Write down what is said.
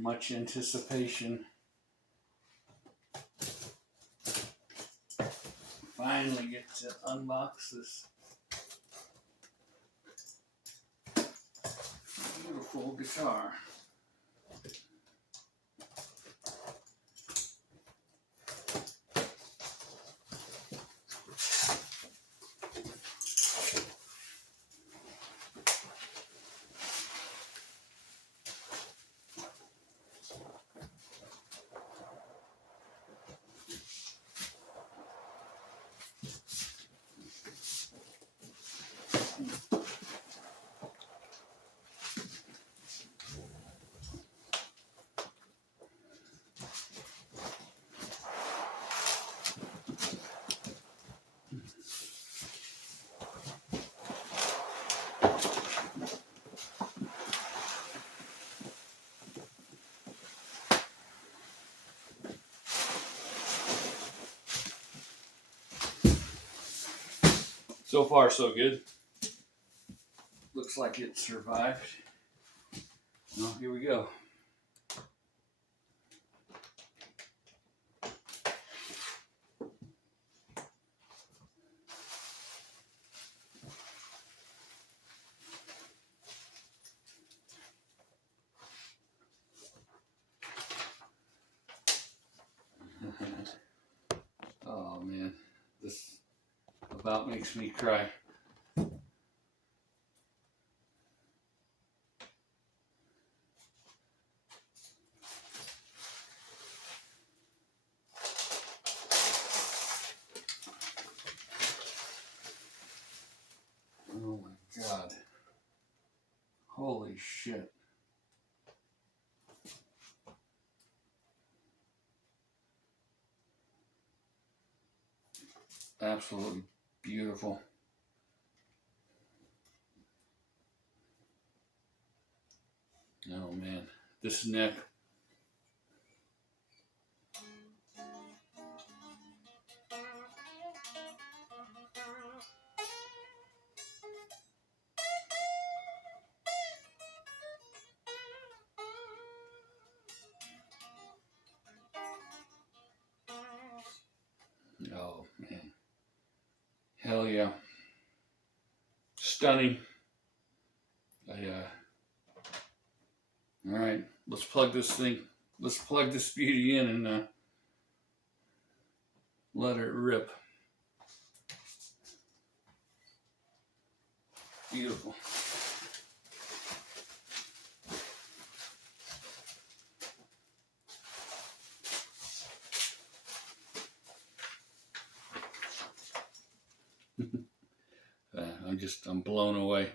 much anticipation. Finally get to unbox this beautiful guitar. So far, so good. Looks like it survived. Well, here we go. Oh man, this about makes me cry. Oh my God. Holy shit. Absolutely beautiful. Oh man, this neck. Oh man. Hell yeah. Stunning. All right, let's plug this thing. Let's plug this beauty in and let it rip. Beautiful. I'm blown away.